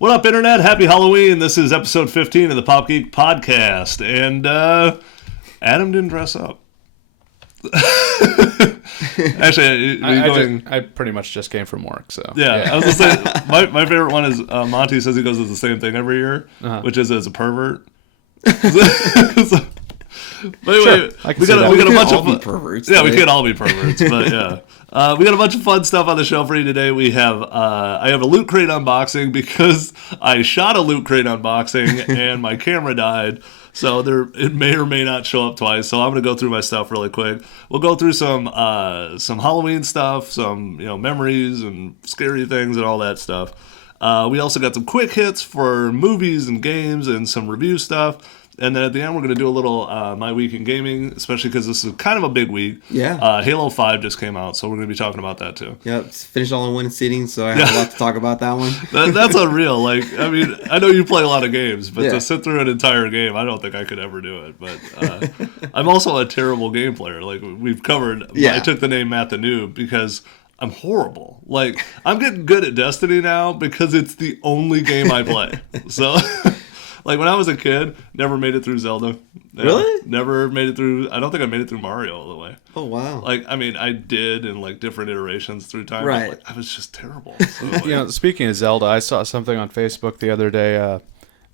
What up, Internet? Happy Halloween. This is episode 15 of the Pop Geek Podcast. And Adam didn't dress up. Actually, I pretty much just came from work, so. Yeah. I was going to say, my favorite one is Monty says he goes as the same thing every year, which is as a pervert. But anyway, sure. we got a bunch of perverts. Yeah, we can't all be perverts, but yeah. We got a bunch of fun stuff on the show for you today. We have I have a Loot Crate unboxing because I shot a Loot Crate unboxing and my camera died. So it may or may not show up twice. So I'm going to go through my stuff really quick. We'll go through some Halloween stuff, some memories and scary things and all that stuff. We also got some quick hits for movies and games and some review stuff. And then at the end, we're going to do a little My Week in Gaming, especially because this is kind of a big week. Yeah. Halo 5 just came out, so we're going to be talking about that too. Yep, it's finished all in one sitting, so I have a lot to talk about that one. That's unreal. Like, I mean, I know you play a lot of games, but to sit through an entire game, I don't think I could ever do it. But I'm also a terrible game player. Like, we've covered, I took the name Matt the Noob because I'm horrible. Like, I'm getting good at Destiny now because it's the only game I play. So... Like, when I was a kid, never made it through Zelda. Really? Never made it through... I don't think I made it through Mario all the way. Oh, wow. Like, I mean, I did in, like, different iterations through time. Right. Like, I was just terrible. So, like, speaking of Zelda, I saw something on Facebook the other day.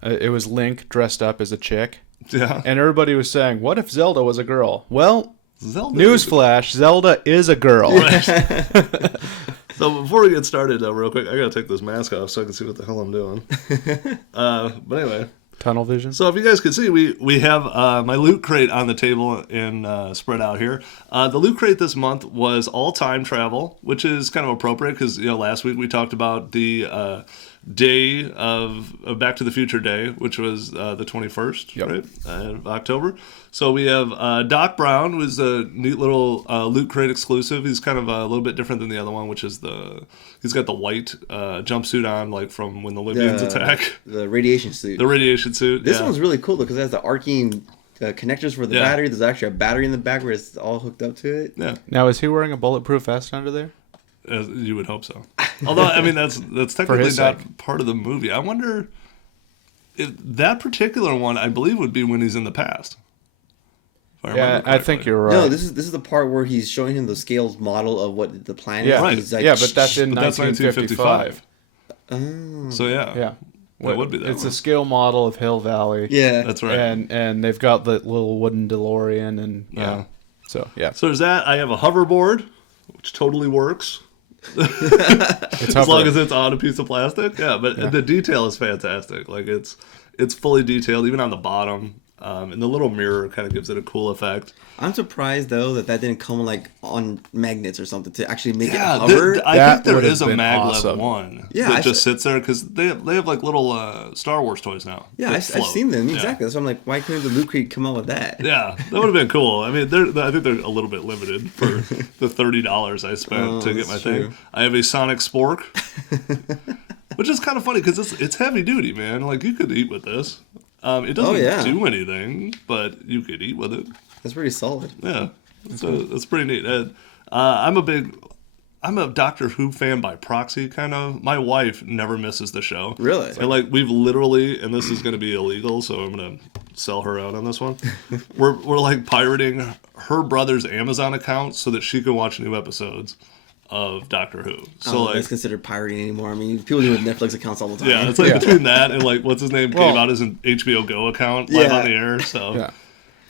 It was Link dressed up as a chick. Yeah. And everybody was saying, what if Zelda was a girl? Well, Zelda newsflash, Zelda is a girl. Right. So before we get started, real quick, I gotta take this mask off so I can see what the hell I'm doing. But anyway, tunnel vision. So if you guys can see, we have my Loot Crate on the table and spread out here. The Loot Crate this month was all time travel, which is kind of appropriate because last week we talked about the day of Back to the Future Day, which was the 21st, right, of October. So we have Doc Brown, who is a neat little Loot Crate exclusive. He's kind of a little bit different than the other one, which is he's got the white jumpsuit on, like from when the Libyans attack. The radiation suit. The radiation suit. This one's really cool because it has the arcing connectors for the battery. There's actually a battery in the back where it's all hooked up to it. Yeah. Now, is he wearing a bulletproof vest under there? You would hope so. Although, I mean, that's technically not part of the movie. I wonder if that particular one, I believe, would be when he's in the past. I think you're right. No, this is the part where he's showing him the scales model of what the planet is. Right. He's like, but that's in 1955. Oh. So, yeah. That would be that It's one. a scale model of Hill Valley. Yeah. That's right. And they've got the little wooden DeLorean and So there's that. I have a hoverboard, which totally works. It's as long as it's on a piece of plastic. Yeah, but the detail is fantastic. Like it's fully detailed, even on the bottom. And the little mirror kind of gives it a cool effect. I'm surprised though that didn't come like on magnets or something to actually make it hover. I think there is a maglev one that just sits there because they have like little Star Wars toys now. Yeah, I've seen them exactly. So I'm like, why couldn't the Loot Crate come out with that? Yeah, that would have been cool. I mean, I think they're a little bit limited for the $30 I spent to get my thing. I have a Sonic Spork, which is kind of funny because it's heavy duty, man. Like you could eat with this. It doesn't do anything, but you could eat with it. That's pretty solid. Yeah, that's pretty neat. I'm a Doctor Who fan by proxy, kind of. My wife never misses the show. Really? So, like, we've literally, and this is going to be illegal, so I'm going to sell her out on this one. We're like pirating her brother's Amazon account so that she can watch new episodes of Doctor Who. So like, that's considered pirating anymore. I mean, people do with Netflix accounts all the time. Yeah, it's like between that and like what's his name came out as an HBO Go account live on the air. So yeah.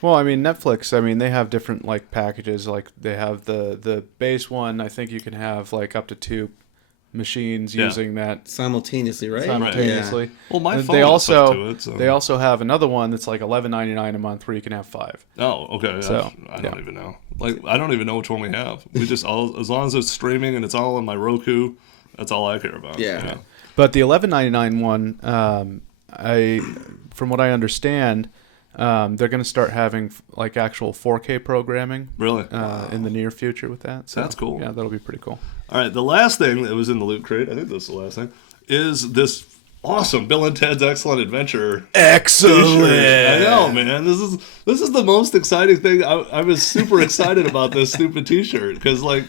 Well, I mean, Netflix. I mean, they have different like packages. Like they have the base one. I think you can have like up to 2 machines using that simultaneously, right? Simultaneously. Yeah. Well, my phone they also to it, so. They also have another one that's like $11.99 a month where you can have 5. Oh, okay. So, I don't even know. Like, I don't even know which one we have. We just as long as it's streaming and it's all on my Roku, that's all I care about. Yeah. But the $11.99 one, from what I understand, they're going to start having like actual 4K programming. Really? In the near future with that. So, that's cool. Yeah, that'll be pretty cool. All right, the last thing that was in the Loot Crate, I think this is the last thing, is this awesome Bill and Ted's Excellent Adventure. Excellent. T-shirt. I know, man. This is the most exciting thing. I was super excited about this stupid T-shirt because, like,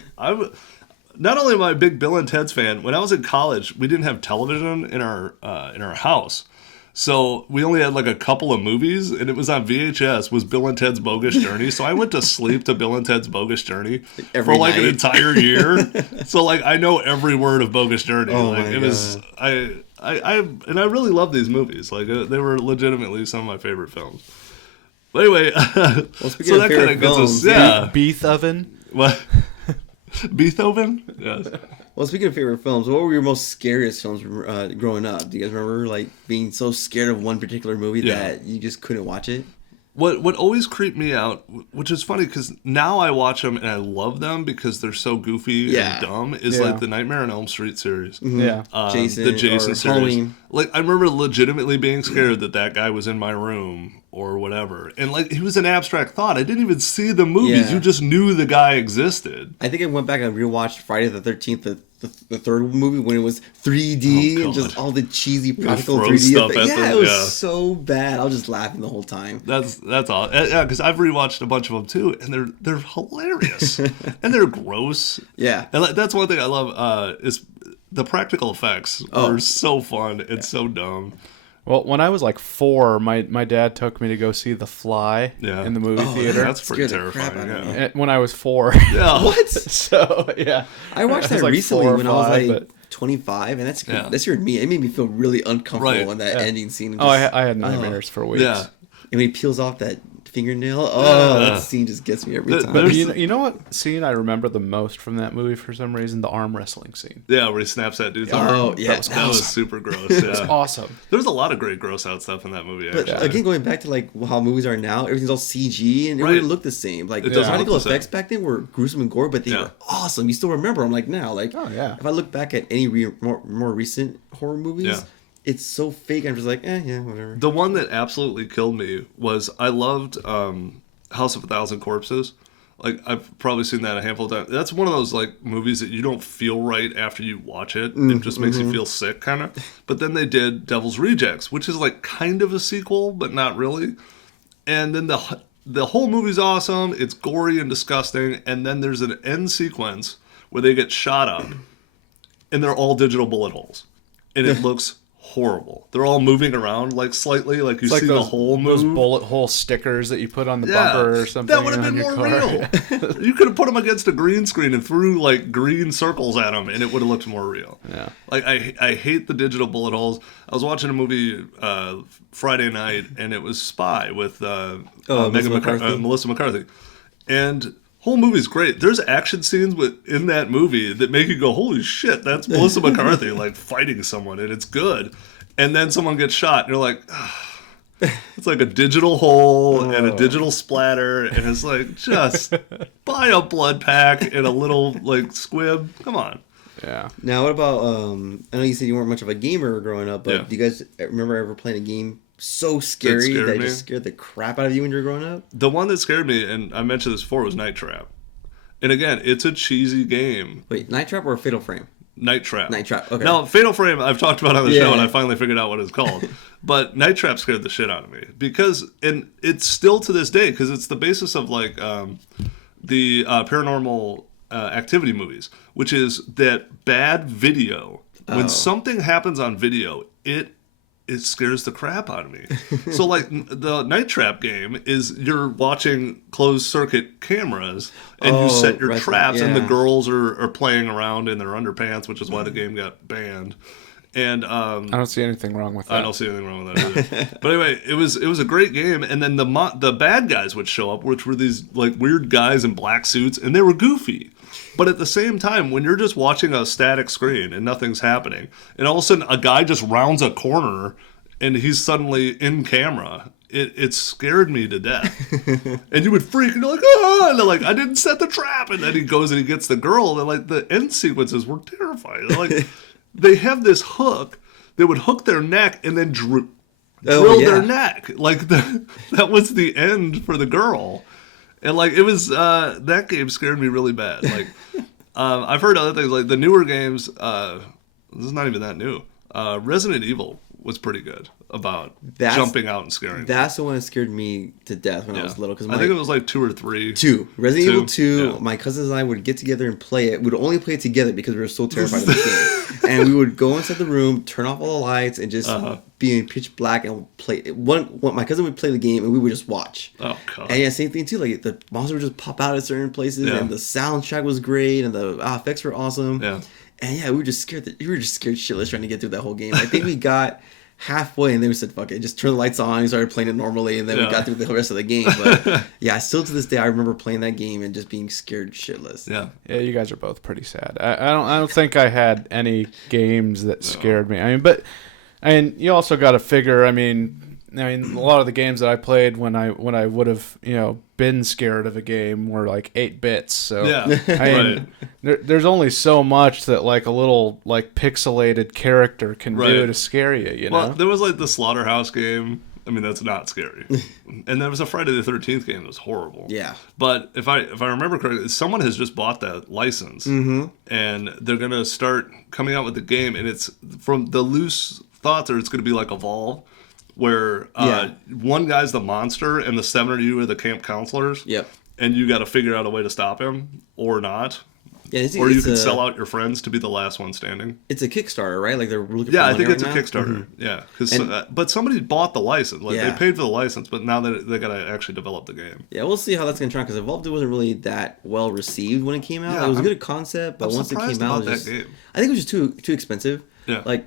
not only am I a big Bill and Ted's fan, when I was in college, we didn't have television in our house. So we only had like a couple of movies, and it was on VHS, was Bill and Ted's Bogus Journey. So I went to sleep to Bill and Ted's Bogus Journey Every for like night. an entire year. So like I know every word of Bogus Journey. Oh like my it was I really love these movies. Like they were legitimately some of my favorite films. But anyway, speaking so of that kind favorite of gets us, films, yeah. Beethoven. What? Beethoven? Yes. Well, speaking of favorite films, what were your most scariest films growing up? Do you guys remember like being so scared of one particular movie that you just couldn't watch it? What always creeped me out, which is funny because now I watch them and I love them because they're so goofy and dumb, is like the Nightmare on Elm Street series. Mm-hmm. Yeah. Jason, the Jason or series. Halloween. Like I remember legitimately being scared that guy was in my room or whatever, and like he was an abstract thought. I didn't even see the movies. Yeah. You just knew the guy existed. I think I went back and rewatched Friday the 13th, the third movie when it was 3D and just all the cheesy practical throw 3D stuff effects. at Yeah, them, it was yeah. so bad. I was just laughing the whole time. That's all. Yeah, because I've rewatched a bunch of them too, and they're hilarious and they're gross. Yeah. And that's one thing I love is the practical effects are so fun and so dumb. Well, when I was like 4, my dad took me to go see The Fly in the movie theater. That's pretty Scared the crap terrifying. out of Yeah. And when I was 4. Yeah. What? So, yeah. I watched that like recently 4 or when I was 5, like but- 25, and that scared me. It made me feel really uncomfortable Right. in that ending scene. Oh, I had nightmares for weeks. Yeah. And when he peels off that fingernail, that scene just gets me every time. there's- You know what scene I remember the most from that movie for some reason? The arm wrestling scene. Yeah, where he snaps that dude's arm. Oh, yeah. That was super gross. Yeah. Awesome. There's a lot of great gross out stuff in that movie, But actually. again, going back to like how movies are now, everything's all CG and it Right. wouldn't look the same. Like It the doesn't practical look the effects same. back then were gruesome and gore, but they were awesome. You still remember them like now. Like Oh, yeah. if I look back at any more recent horror movies, Yeah. it's so fake. I'm just like, yeah, whatever. The one that absolutely killed me was I loved House of a Thousand Corpses. Like I've probably seen that a handful of times. That's one of those like movies that you don't feel right after you watch it. It just makes you feel sick, kind of. But then they did Devil's Rejects, which is like kind of a sequel, but not really. And then the whole movie's awesome. It's gory and disgusting. And then there's an end sequence where they get shot up, and they're all digital bullet holes, and it looks horrible. They're all moving around like slightly, like you It's like see the whole those move. bullet hole stickers that you put on the bumper or something. That would have on been your more car. real. You could have put them against a green screen and threw like green circles at them, and it would have looked more real. Yeah. Like I hate the digital bullet holes. I was watching a movie Friday night, and it was Spy with Melissa McCarthy, and whole movie's great. There's action scenes in that movie that make you go, "Holy shit, that's Melissa McCarthy like fighting someone," and it's good. And then someone gets shot, and you're like, it's like a digital hole and a digital splatter, and it's like, just buy a blood pack and a little like squib. Come on. Yeah. Now, what about? I know you said you weren't much of a gamer growing up, but Yeah. do you guys remember ever playing a game so scary scared that it me? just scared the crap out of you when you were growing up? The one that scared me, and I mentioned this before, was Night Trap. And again, it's a cheesy game. Wait, Night Trap or Fatal Frame? Night Trap. Night Trap, okay. Now, Fatal Frame, I've talked about on the Yeah. show, and I finally figured out what it's called. But Night Trap scared the shit out of me because, and it's still to this day, because it's the basis of like the paranormal activity movies, which is that bad video. When something happens on video, it scares the crap out of me. So like the Night Trap game is you're watching closed circuit cameras and you set your right, traps, and the yeah. girls are playing around in their underpants, which is why the game got banned. And I don't see anything wrong with that. I don't see anything wrong with that either. But anyway, it was a great game, and then the bad guys would show up, which were these like weird guys in black suits, and they were goofy. But at the same time, when you're just watching a static screen and nothing's happening, and all of a sudden a guy just rounds a corner and he's suddenly in camera, it scared me to death. And you would freak, and you're like, ah! And they're like, I didn't set the trap. And then he goes and he gets the girl, and like the end sequences were terrifying. They're like, they have this hook that would hook their neck and then drill their neck. Like that was the end for the girl. And like it was that game scared me really bad. Like I've heard other things like the newer games. This is not even that new. Resident Evil was pretty good about That's- jumping out and scaring me. That's the one that scared me to death when I was little. Because I think it was like 2 or 3. Resident Evil 2, Yeah. my cousins and I would get together and play it. We'd only play it together because we were so terrified of the game. And we would go inside the room, turn off all the lights, and just be in pitch black and play. My cousin would play the game, and we would just watch. Oh, God. And yeah, same thing too. Like the monster would just pop out at certain places, and the soundtrack was great, and the effects were awesome. Yeah. And yeah, we were just scared. We were just scared shitless trying to get through that whole game. I think we got halfway, and then we said, "Fuck it, just turn the lights on." We started playing it normally, and then we got through the rest of the game. But yeah, still to this day, I remember playing that game and just being scared shitless. Yeah. Yeah, you guys are both pretty sad. I don't think I had any games that scared me. I mean, you also got to figure. I mean, a lot of the games that I played when I would have been scared of a game were like 8 bits. So Yeah. I mean, there's only so much that like a little like pixelated character can do to scare you. You know. Well, there was like the Slaughterhouse game. I mean, that's not scary. And there was a Friday the 13th game that was horrible. Yeah. But if I remember correctly, someone has just bought that license, and they're gonna start coming out with the game, and it's from the loose thoughts are it's gonna be like Evolve, where one guy's the monster and the 7 of you are the camp counselors. Yep. And you got to figure out a way to stop him or not. Yeah, Or you can sell out your friends to be the last one standing. It's a Kickstarter, right? Like they're looking. Yeah, for I think money it's a right now? Kickstarter. Yeah, but somebody bought the license. Like they paid for the license, but now they got to actually develop the game. Yeah, we'll see how that's gonna turn out because Evolved wasn't really that well received when it came out. Yeah, It was a good concept, but once it came out, that game. I think it was just too expensive. Yeah. Like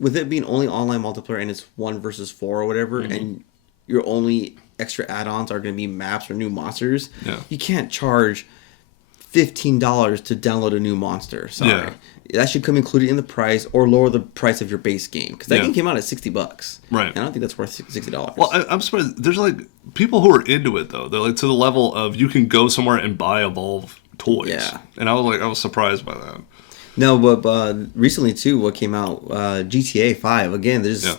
with it being only online multiplayer and it's 1 versus 4 or whatever, and your only extra add-ons are gonna be maps or new monsters. Yeah. You can't charge $15 to download a new monster. Sorry. Yeah. That should come included in the price or lower the price of your base game because that game came out at $60. Right. And I don't think that's worth $60. Well, I'm surprised. There's like people who are into it though. They're like to the level of you can go somewhere and buy Evolve toys. Yeah. And I was surprised by that. No, but recently too, what came out, GTA 5 again. There's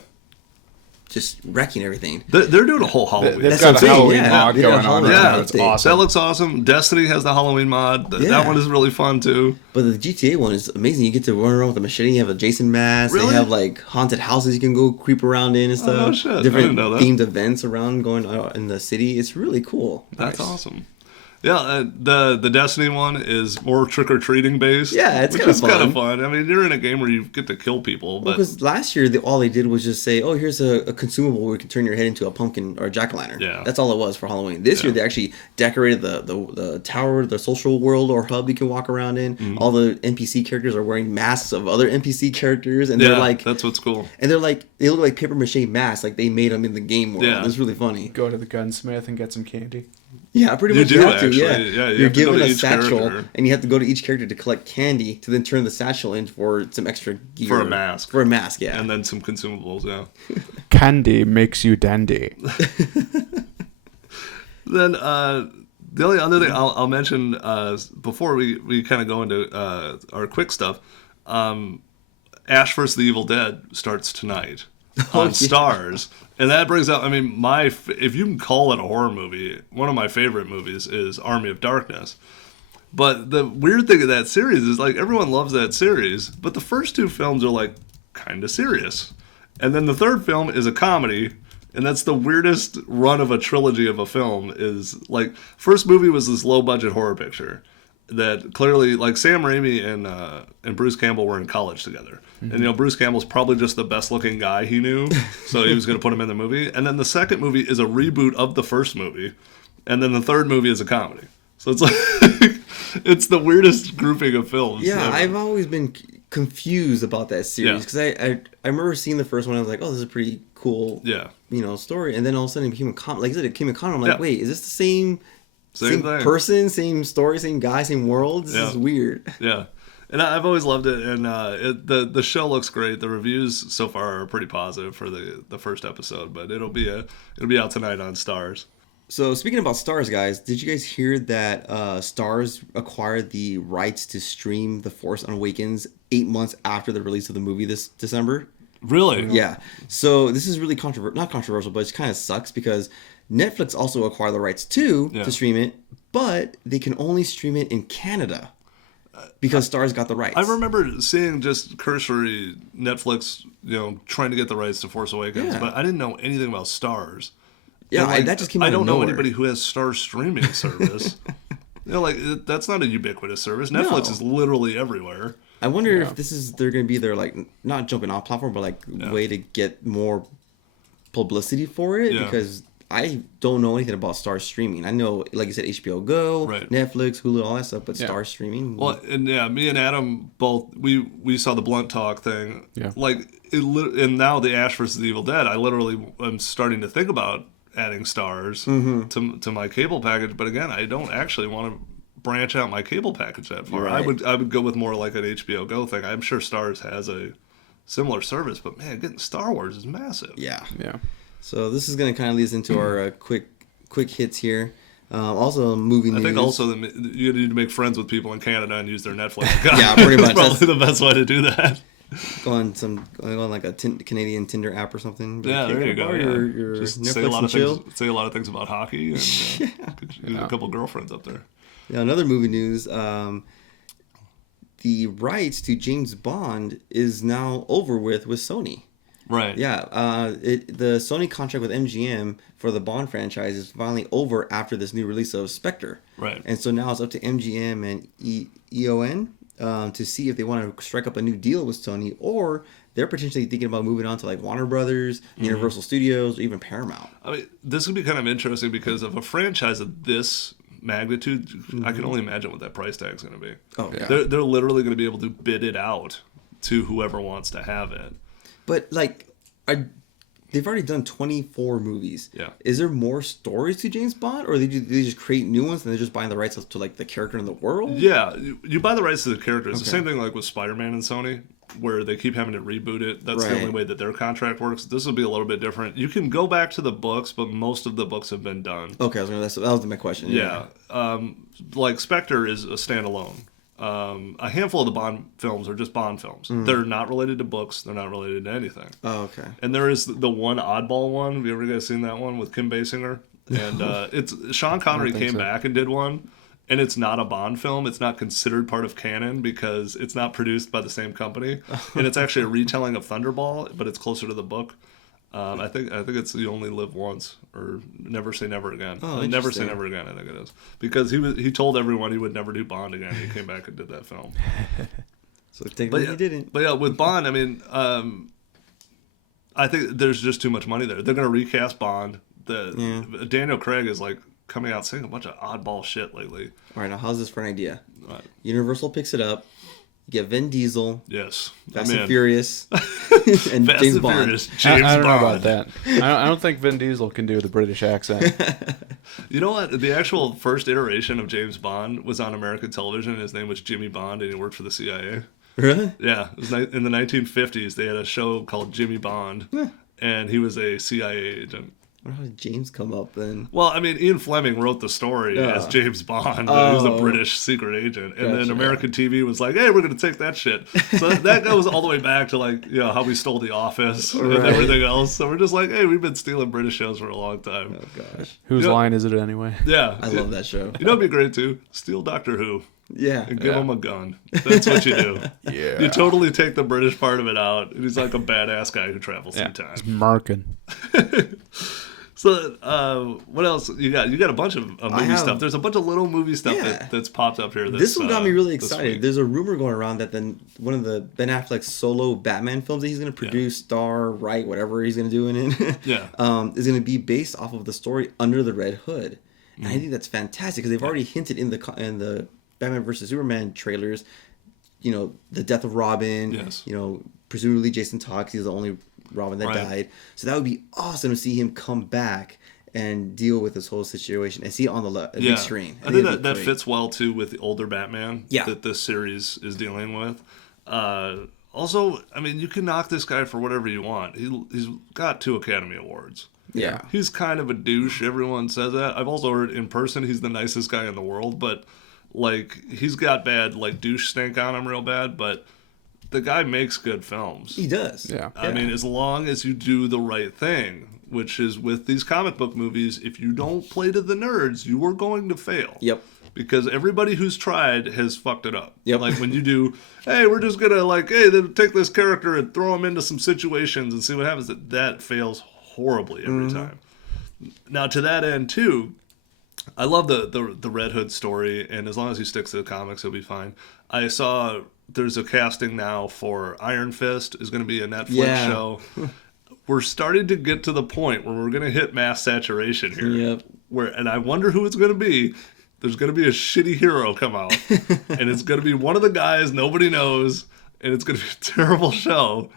just wrecking everything. They're doing a whole Halloween. They've That's got what a I'm saying, Halloween yeah. mod They got a going on. Halloween right mod. now. It's That awesome. That looks awesome. Destiny has the Halloween mod. Yeah. That one is really fun too. But the GTA one is amazing. You get to run around with a machete. You have a Jason mask. Really? They have like haunted houses you can go creep around in and stuff. no shit. I Different didn't know that. themed events around going out in the city. It's really cool. That's awesome. Yeah, the Destiny one is more trick or treating based. Yeah, it's which kinda is kind of fun. fun. I mean, you're in a game where you get to kill people, but Because last year, all they did was just say, "Oh, here's a consumable where you can turn your head into a pumpkin or a jack-o'-lantern." Yeah. That's all it was for Halloween. This year, they actually decorated the tower, the social world or hub you can walk around in. All the NPC characters are wearing masks of other NPC characters, and yeah, they're like, that's what's cool. and they look like paper mache masks, like they made them in the game world. Yeah. It's really funny. Go to the gunsmith and get some candy. Yeah, pretty You much do, you have actually. to. Yeah, Yeah, you you're have to go given to a each satchel, character. and you have to go to each character to collect candy to then turn the satchel in for some extra gear For a mask. For a mask, yeah. And then some consumables, yeah. Candy makes you dandy. Then the only other thing I'll mention before we kind of go into our quick stuff, Ash vs. the Evil Dead starts tonight on Stars. And that brings up, I mean, if you can call it a horror movie, one of my favorite movies is Army of Darkness. But the weird thing of that series is, like, everyone loves that series, but the first 2 films are, like, kind of serious. And then the third film is a comedy, and that's the weirdest run of a trilogy of a film is, like, first movie was this low-budget horror picture that clearly, like, Sam Raimi and Bruce Campbell were in college together. Mm-hmm. And, Bruce Campbell's probably just the best-looking guy he knew, so he was going to put him in the movie. And then the second movie is a reboot of the first movie, and then the third movie is a comedy. So it's like, it's the weirdest grouping of films. Yeah, ever. I've always been confused about that series because I remember seeing the first one. I was like, oh, this is a pretty cool, story. And then all of a sudden it became a comedy. Like I said, it became a comedy. I'm like, wait, is this the same thing. person, same story, same guy, same world? This is weird. Yeah. And I've always loved it, and the show looks great. The reviews so far are pretty positive for the first episode, but it'll be out tonight on Stars. So speaking about Stars, guys, did you guys hear that Stars acquired the rights to stream The Force Awakens 8 months after the release of the movie this December? Really? Yeah. So this is really not controversial, but it kind of sucks because Netflix also acquired the rights to stream it, but they can only stream it in Canada. because Starz got the rights. I remember seeing just cursory Netflix, trying to get the rights to Force Awakens, but I didn't know anything about Starz. Yeah, that just came out I don't of know nowhere. anybody who has Starz streaming service. That's not a ubiquitous service. Netflix is literally everywhere. I wonder if they're going to be their, like, not jumping off platform, but, like, way to get more publicity for it, because I don't know anything about Starz streaming. I know, like you said, HBO Go, Netflix, Hulu, all that stuff, but Starz streaming. Well, and me and Adam both, we saw the Blunt Talk thing. Yeah. And now the Ash vs. the Evil Dead, I literally am starting to think about adding Starz to my cable package, but again, I don't actually want to branch out my cable package that far. Right. I would go with more like an HBO Go thing. I'm sure Starz has a similar service, but man, getting Star Wars is massive. Yeah. So this is going to kind of lead us into our quick hits here. Also, movie news. I think also you need to make friends with people in Canada and use their Netflix account. Yeah, pretty much. That's probably the best way to do that. Go on like a Canadian Tinder app or something. Yeah, there you go. Your just Netflix say a lot of chill. things. Say a lot of things about hockey, and a couple girlfriends up there. Yeah, another movie news. The rights to James Bond is now over with Sony. Right. Yeah. The Sony contract with MGM for the Bond franchise is finally over after this new release of Spectre. Right. And so now it's up to MGM and EON to see if they want to strike up a new deal with Sony, or they're potentially thinking about moving on to like Warner Brothers, Universal Studios, or even Paramount. I mean, this would be kind of interesting because of a franchise of this magnitude, I can only imagine what that price tag is going to be. Oh, yeah. They're literally going to be able to bid it out to whoever wants to have it. But like, they've already done 24 movies. Yeah. Is there more stories to James Bond, or they just create new ones and they're just buying the rights to like the character in the world? Yeah, you buy the rights to the character. It's the same thing like with Spider-Man and Sony, where they keep having to reboot it. That's the only way that their contract works. This will be a little bit different. You can go back to the books, but most of the books have been done. Okay, that was my question. Yeah. Like Spectre is a standalone. A handful of the Bond films are just Bond films. They're not related to books. They're not related to anything. Oh, okay. And there is the one oddball one. Have you ever guys seen that one with Kim Basinger? And it's Sean Connery came back and did one, and it's not a Bond film. It's not considered part of canon because it's not produced by the same company, and it's actually a retelling of Thunderball, but it's closer to the book. I think it's You Only Live Once, or Never Say Never Again. Oh, Never Say Never Again, I think it is. Because he told everyone he would never do Bond again. He came back and did that film. So technically he didn't. But yeah, with Bond, I mean, I think there's just too much money there. They're going to recast Bond. Daniel Craig is like coming out saying a bunch of oddball shit lately. All right, now how's this for an idea? Universal picks it up. You get Vin Diesel. Yes. Fast and Furious. And Fast James and Bond. Furious, James I don't Bond. know about that. I don't think Vin Diesel can do the British accent. You know what? The actual first iteration of James Bond was on American television. His name was Jimmy Bond, and he worked for the CIA. Really? Yeah. It was in the 1950s, they had a show called Jimmy Bond, and he was a CIA agent. How did James come up then? Well, I mean, Ian Fleming wrote the story as James Bond. He was a British secret agent. And then American TV was like, hey, we're going to take that shit. So that goes all the way back to, like, how we stole The Office and everything else. So we're just like, hey, we've been stealing British shows for a long time. Oh, gosh. Whose line is it anyway? Yeah. I love that show. You know what'd be great, too? Steal Doctor Who. Yeah. And give him a gun. That's what you do. Yeah. You totally take the British part of it out. And he's like a badass guy who travels through time. It's Markin. So, what else you got? You got a bunch of movie stuff. There's a bunch of little movie stuff that's popped up here. This one got me really excited. There's a rumor going around that one of the Ben Affleck solo Batman films that he's going to produce, star, write, whatever he's going to do in it, is going to be based off of the story Under the Red Hood. And I think that's fantastic because they've already hinted in the Batman vs Superman trailers, the death of Robin. Yes. Presumably Jason Todd, 'cause he's the only Robin that died. So that would be awesome to see him come back and deal with this whole situation and see it on the big screen. I think that fits well too with the older Batman that this series is dealing with. Also, I mean, you can knock this guy for whatever you want. He's got 2 Academy Awards. Yeah. He's kind of a douche. Everyone says that. I've also heard in person he's the nicest guy in the world, but like he's got bad like douche stink on him real bad, but the guy makes good films. He does. Yeah. I mean, as long as you do the right thing, which is with these comic book movies, if you don't play to the nerds, you are going to fail. Yep. because everybody who's tried has fucked it up. Yep. Like when you do, hey, we're just gonna like, hey, then take this character and throw him into some situations and see what happens. That fails horribly every time. Now to that end too, I love the Red Hood story, and as long as he sticks to the comics, he'll be fine. I saw there's a casting now for Iron Fist is going to be a Netflix show. We're starting to get to the point where we're going to hit mass saturation here. Yep. And I wonder who it's going to be. There's going to be a shitty hero come out, and it's going to be one of the guys nobody knows, and it's going to be a terrible show.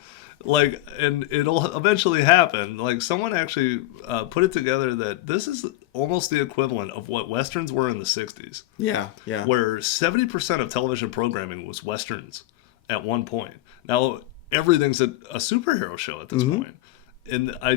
Like, and it'll eventually happen. Like, someone actually put it together that this is almost the equivalent of what Westerns were in the 60s. Yeah. Where 70% of television programming was Westerns at one point. Now, everything's a superhero show at this point. And I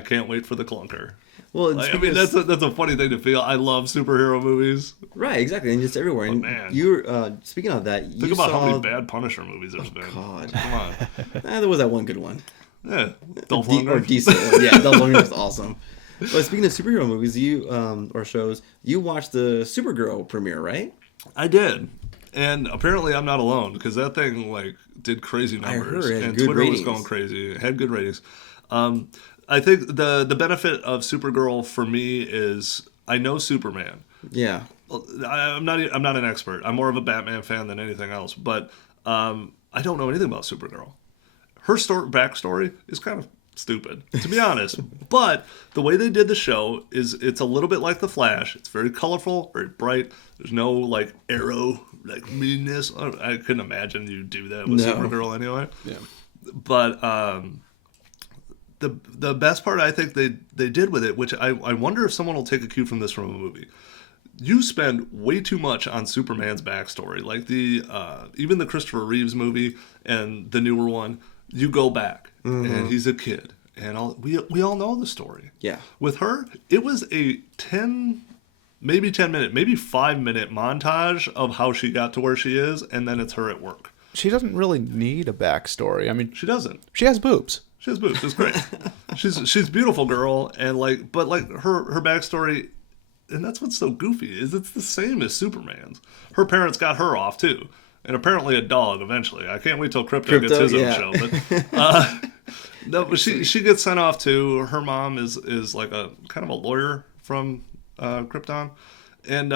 can't wait for the clunker. Well, Like, I mean, that's a funny thing to feel. I love superhero movies. right, exactly, and just everywhere. And man. you're speaking of that, Think about how many bad Punisher movies there's been. God, Come on. there was that one good one. Yeah. Dolph Or Lundgren. decent one. Yeah, Dolph Lundgren was awesome. But speaking of superhero movies, you or shows, you watched the Supergirl premiere, right? I did. And apparently I'm not alone, because that thing like did crazy numbers. heard it had And good Twitter ratings. was going crazy. It had good ratings. I think the benefit of Supergirl for me is I know Superman. Yeah. I'm not an expert. I'm more of a Batman fan than anything else. But I don't know anything about Supergirl. Her backstory is kind of stupid, to be honest. But the way they did the show is it's a little bit like The Flash. It's very colorful, very bright. There's no like arrow, like meanness. I couldn't imagine you do that with Supergirl anyway. Yeah. But the best part I think they did with it, which I wonder if someone will take a cue from this from a movie. You spend way too much on Superman's backstory, like the even the Christopher Reeves movie and the newer one. You go back and he's a kid, and we all know the story. Yeah. With her, it was a 10 minute, maybe 5 minute montage of how she got to where she is, and then it's her at work. She doesn't really need a backstory. I mean, She doesn't. she has boobs. She has boobs. It's great. she's a beautiful girl, and but her backstory, and that's what's so goofy is it's the same as Superman's. Her parents got her off too, and apparently a dog eventually. I can't wait till Krypto gets his own show. But no, but she gets sent off too. Her mom is like a kind of a lawyer from Krypton, and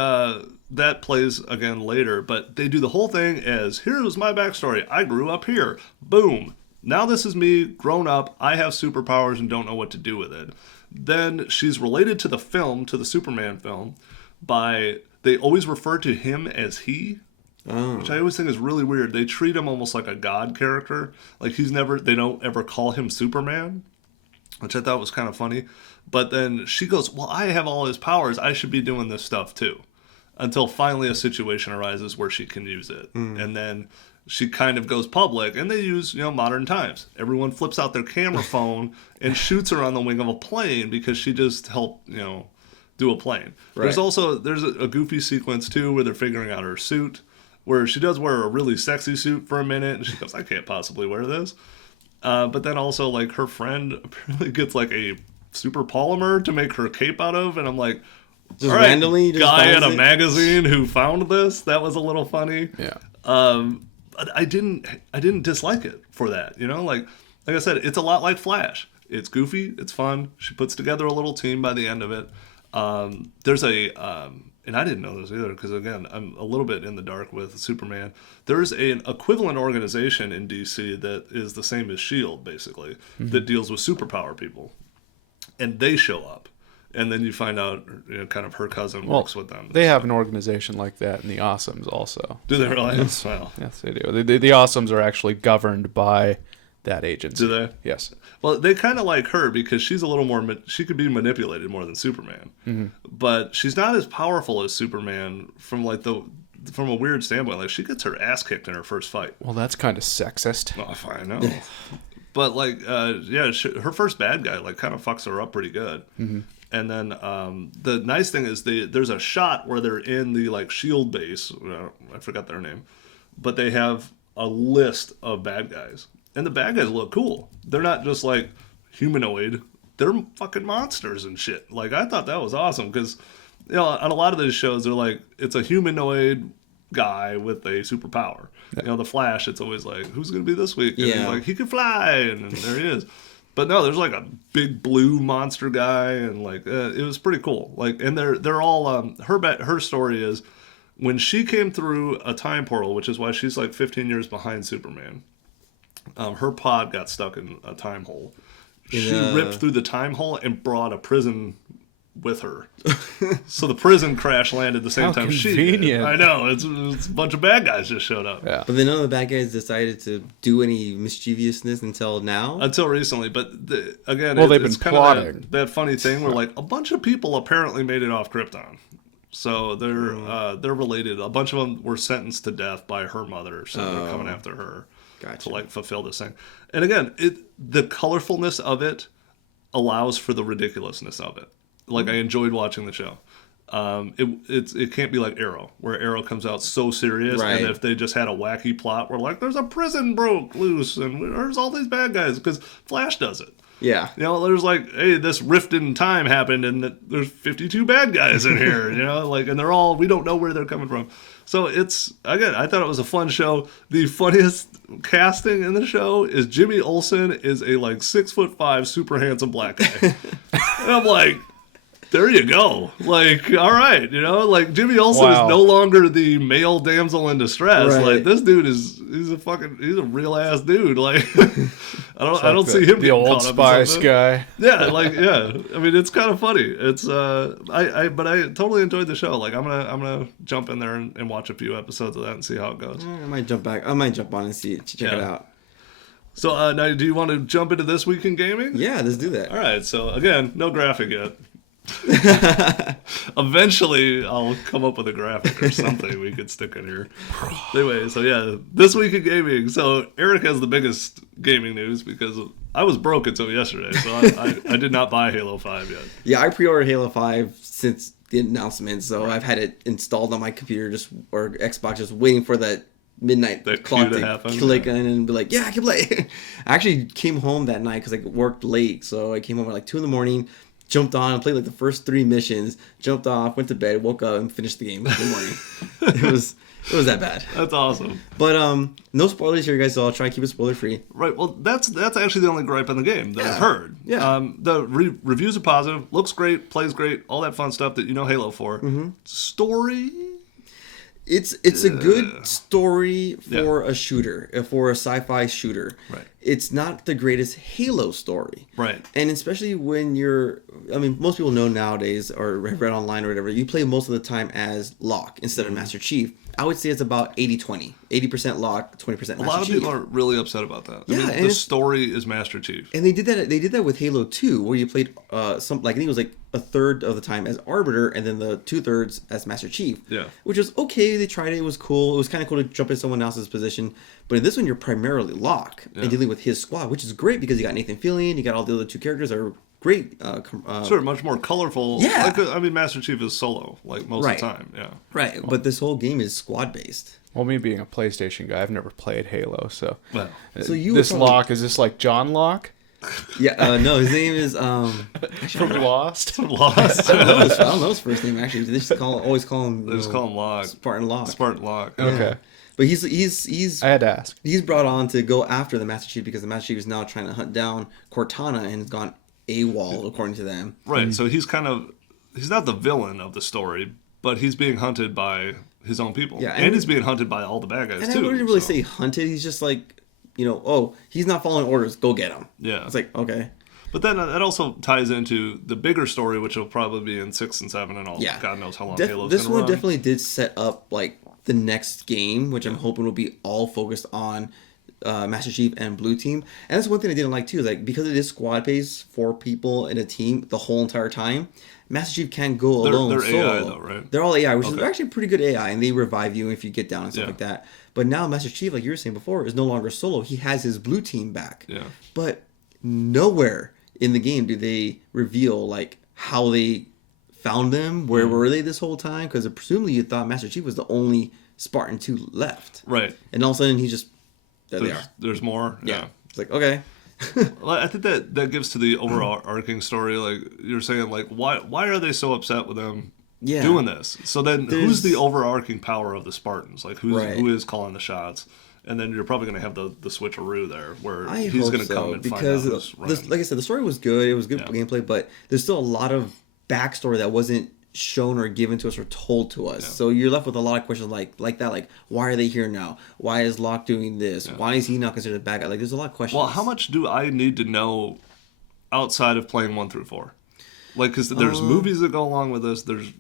that plays again later. But they do the whole thing as here's my backstory. I grew up here. Boom. Now this is me, grown up, I have superpowers and don't know what to do with it. Then she's related to the film, to the Superman film, they always refer to him as he, which I always think is really weird. They treat him almost like a god character. Like they don't ever call him Superman, which I thought was kind of funny. But then she goes, well, I have all his powers, I should be doing this stuff too. Until finally a situation arises where she can use it. And then she kind of goes public, and they use, modern times. Everyone flips out their camera phone and shoots her on the wing of a plane because she just helped, do a plane. Right. There's a goofy sequence, too, where they're figuring out her suit, where she does wear a really sexy suit for a minute, and she goes, I can't possibly wear this. But then also, like, her friend apparently gets, like, a super polymer to make her cape out of, and I'm like, Just all right, randomly, just guy at finds a it? magazine who found this. That was a little funny. Yeah. But I didn't dislike it for that. Like I said, it's a lot like Flash. It's goofy. It's fun. She puts together a little team by the end of it. There's and I didn't know this either because again, I'm a little bit in the dark with Superman. There's an equivalent organization in DC that is the same as S.H.I.E.L.D. basically, that deals with superpower people, and they show up. And then you find out, kind of her cousin works with them. They have an organization like that in the Awesomes also. Do they really? Well, Yes, they do. The Awesomes are actually governed by that agency. do they? Yes. Well, they kind of like her because she's a little more. She could be manipulated more than Superman, but she's not as powerful as Superman from a weird standpoint. Like she gets her ass kicked in her first fight. Well, that's kind of sexist. Oh, I know. But her first bad guy kind of fucks her up pretty good. And then the nice thing is there's a shot where they're in the S.H.I.E.L.D. base. I forgot their name, but they have a list of bad guys, and the bad guys look cool. They're not just like humanoid; they're fucking monsters and shit. Like I thought that was awesome because on a lot of these shows, they're like, it's a humanoid guy with a superpower. The Flash, it's always like, who's going to be this week? And he's like, he can fly, and there he is. But no, there's like a big blue monster guy, and like it was pretty cool. Like, and they're all her story is when she came through a time portal, which is why she's like 15 years behind Superman. Her pod got stuck in a time hole. She ripped through the time hole and brought a prison with her. So the prison crash landed the same time she did. I know, it's a bunch of bad guys just showed up. Yeah. But then none of the bad guys decided to do any mischievousness until now? Until recently, but again, they've been plotting. That funny thing where like a bunch of people apparently made it off Krypton. So they're related. A bunch of them were sentenced to death by her mother, so they're coming after her to like fulfill this thing. And again, the colorfulness of it allows for the ridiculousness of it. Like, I enjoyed watching the show. It can't be like Arrow, where Arrow comes out so serious, and if they just had a wacky plot where like there's a prison broke loose and there's all these bad guys, because Flash does it. Yeah. There's like, hey, this rift in time happened and there's 52 bad guys in here, like, and they're all, we don't know where they're coming from. So it's, again, I thought it was a fun show. The funniest casting in the show is Jimmy Olsen is a like 6'5" super handsome black guy. And I'm like, there you go. Like, all right, like Jimmy Olsen is no longer the male damsel in distress. Right. Like, this dude he's a real ass dude. Like, I don't see him the Old Spice guy. Yeah, like, yeah. I mean, it's kind of funny. It's but I totally enjoyed the show. Like, I'm gonna jump in there and watch a few episodes of that and see how it goes. I might jump on and check it out. So now, do you want to jump into this week in gaming? Yeah, let's do that. All right. So again, no graphic yet. Eventually I'll come up with a graphic or something we could stick in here. Anyway, so yeah, this week in gaming. So Erik has the biggest gaming news because I was broke until yesterday, so I did not buy Halo 5 yet. Yeah, I pre-ordered Halo 5 since the announcement, so I've had it installed on my computer or Xbox, just waiting for that midnight clock to click in and be like, yeah, I can play. I actually came home that night because I worked late, so I came home at like 2 a.m, jumped on and played like the first 3 missions, jumped off, went to bed, woke up, and finished the game in the morning. It was that bad. That's awesome. But no spoilers here, guys, so I'll try to keep it spoiler free. Right, well, that's actually the only gripe in the game that I've heard. Yeah. The reviews are positive, looks great, plays great, all that fun stuff that you know Halo for. Mm-hmm. Story... It's a good story for a shooter, for a sci-fi shooter. Right. It's not the greatest Halo story. Right. And especially when most people know nowadays or have read online or whatever, you play most of the time as Locke instead of Master Chief. I would say it's about 80-20. 80% Locke, 20% Master Chief. A lot of people are really upset about that. I mean, the story is Master Chief. And they did that with Halo 2, where you played I think it was like a third of the time as Arbiter and then the 2/3 as Master Chief. Yeah. Which was okay, they tried it, it was cool. It was kind of cool to jump in someone else's position. But in this one, you're primarily Locke and dealing with his squad, which is great because you got Nathan Fillion, you got all the other 2 characters that are great. Sure, much more colorful. Yeah. Like, Master Chief is solo, like, most of the time. Yeah. Right, but this whole game is squad-based. Well, me being a PlayStation guy, I've never played Halo, so... Well, this Locke, is this like John Locke? Yeah, no, his name is... From Lost? Lost. I don't know his first name, actually. They just always call him... They just call him Locke. Spartan Locke. Spartan Locke. Yeah. Okay. But he's I had to ask. He's brought on to go after the Master Chief because the Master Chief is now trying to hunt down Cortana and has gone AWOL, according to them. Right, so he's not the villain of the story, but he's being hunted by his own people. Yeah, and he's being hunted by all the bad guys, too. I wouldn't really say hunted. He's just like, he's not following orders. Go get him. Yeah. It's like, okay. But then that also ties into the bigger story, which will probably be in 6 and 7 and all. Yeah. God knows how long Halo's going to run. This one definitely did set up, like, the next game, which I'm hoping will be all focused on Master Chief and Blue Team. And that's one thing I didn't like, too. Is like, because it is squad-based, 4 people in a team the whole entire time, Master Chief can't go alone they're solo. AI, though, right? They're all AI, which is actually pretty good AI, and they revive you if you get down and stuff like that. But now Master Chief, like you were saying before, is no longer solo. He has his Blue Team back. Yeah. But nowhere in the game do they reveal, like, how they found them. Where were they this whole time? Because presumably you thought Master Chief was the only Spartan 2 left. Right. And all of a sudden he just... they are. There's more. Yeah. It's like, okay. Well, I think that gives to the overarching story. Like you're saying, like why are they so upset with them doing this. So then who's the overarching power of the Spartans? Like who is calling the shots? And then you're probably going to have the switcheroo there, where he's going to come and find out who's running. Like I said, the story was good. It was good gameplay, but there's still a lot of backstory that wasn't shown or given to us or told to us. So you're left with a lot of questions like that. Like, why are they here now? Why is Locke doing this? Why is he not considered a bad guy? Like, there's a lot of questions. Well, how much do I need to know outside of playing 1 through 4? Like, because there's movies that go along with this. There's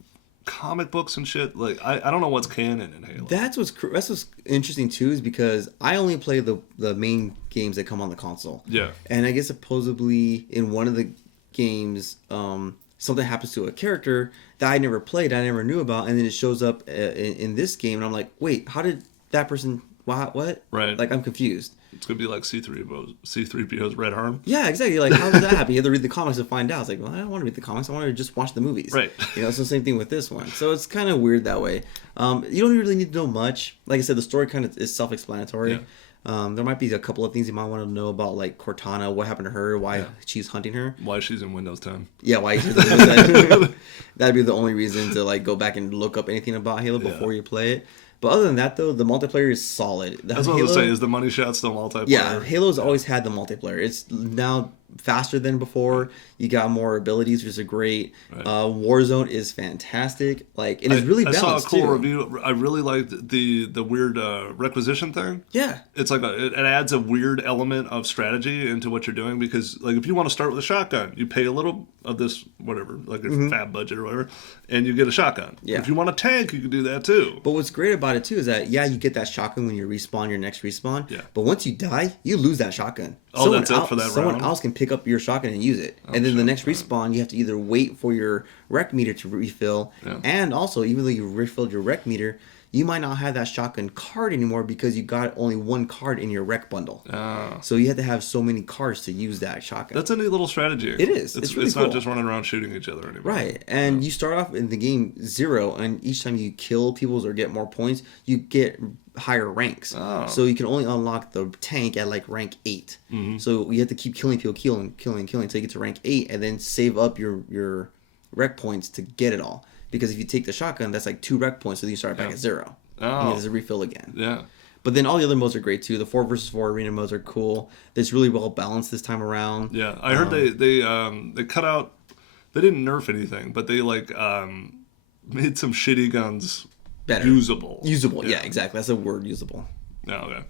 comic books and shit. Like, I don't know what's canon in Halo. That's what's interesting too, is because I only play the main games that come on the console. Yeah. And I guess supposedly in one of the games, something happens to a character that I never played, I never knew about, and then it shows up in this game, and I'm like, wait, how did that person? What? Right. Like, I'm confused. It's gonna be like C-3PO's Red Arm. Yeah, exactly. Like, how did that happen? You have to read the comics to find out. It's like, well, I don't want to read the comics. I want to just watch the movies. Right. You know, it's the same thing with this one. So it's kind of weird that way. You don't really need to know much. Like I said, the story kind of is self-explanatory. Yeah. There might be a couple of things you might want to know about, like Cortana, what happened to her, why she's hunting her. Why she's in Windows 10. Yeah, why she's in Windows 10. That'd be the only reason to like go back and look up anything about Halo before you play it. But other than that, though, the multiplayer is solid. That's what I was saying. Is the money shot still multiplayer? Yeah, Halo's always had the multiplayer. It's now faster than before. You got more abilities, which is great. Right. Warzone is fantastic. Like, it is really balanced, I saw a cool review. I really liked the weird requisition thing. Yeah. It's like it adds a weird element of strategy into what you're doing, because like if you want to start with a shotgun, you pay a little of this whatever, like a fab budget or whatever, and you get a shotgun. Yeah. If you want a tank, you can do that too. But what's great about it too is that you get that shotgun when you respawn your next respawn. Yeah. But once you die, you lose that shotgun. Oh, that's it for that round? Someone else can pick up your shotgun and use it. And then the next respawn, you have to either wait for your rec meter to refill, and also, even though you refilled your rec meter, you might not have that shotgun card anymore because you got only one card in your rec bundle. Oh. So you have to have so many cards to use that shotgun. That's a neat little strategy. It is. It's really cool. Not just running around shooting each other anymore. Right. And you start off in the game 0, and each time you kill people or get more points, you get higher ranks. Oh. So you can only unlock the tank at like rank 8. Mm-hmm. So you have to keep killing people, killing until you get to rank 8, and then save up your rec points to get it all. Because if you take the shotgun, that's like 2 rec points, so then you start back at 0. Oh. And you have to refill again. Yeah. But then all the other modes are great too. The 4 versus 4 arena modes are cool. It's really well balanced this time around. Yeah, I heard they cut out. They didn't nerf anything, but they like made some shitty guns better. Usable. Yeah, exactly. That's a word, usable. Yeah, okay.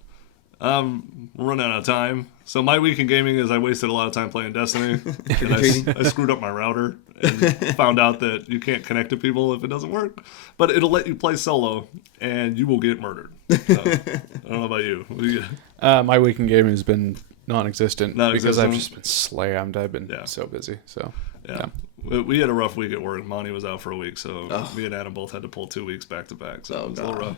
We're running out of time. So my week in gaming is I wasted a lot of time playing Destiny. And I screwed up my router and found out that you can't connect to people if it doesn't work. But it'll let you play solo, and you will get murdered. So, I don't know about you. My week in gaming has been non-existent because I've just been slammed. I've been so busy. So yeah. We had a rough week at work. Monty was out for a week, so me and Adam both had to pull 2 weeks back to back. So it was a little rough.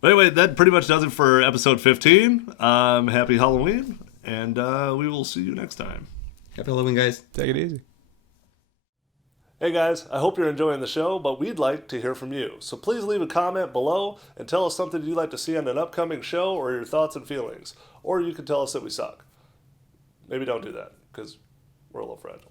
But anyway, that pretty much does it for episode 15. Happy Halloween, and we will see you next time. Happy Halloween, guys. Take it easy. Hey guys, I hope you're enjoying the show, but we'd like to hear from you. So please leave a comment below and tell us something you'd like to see on an upcoming show, or your thoughts and feelings. Or you can tell us that we suck. Maybe don't do that, because we're a little fragile.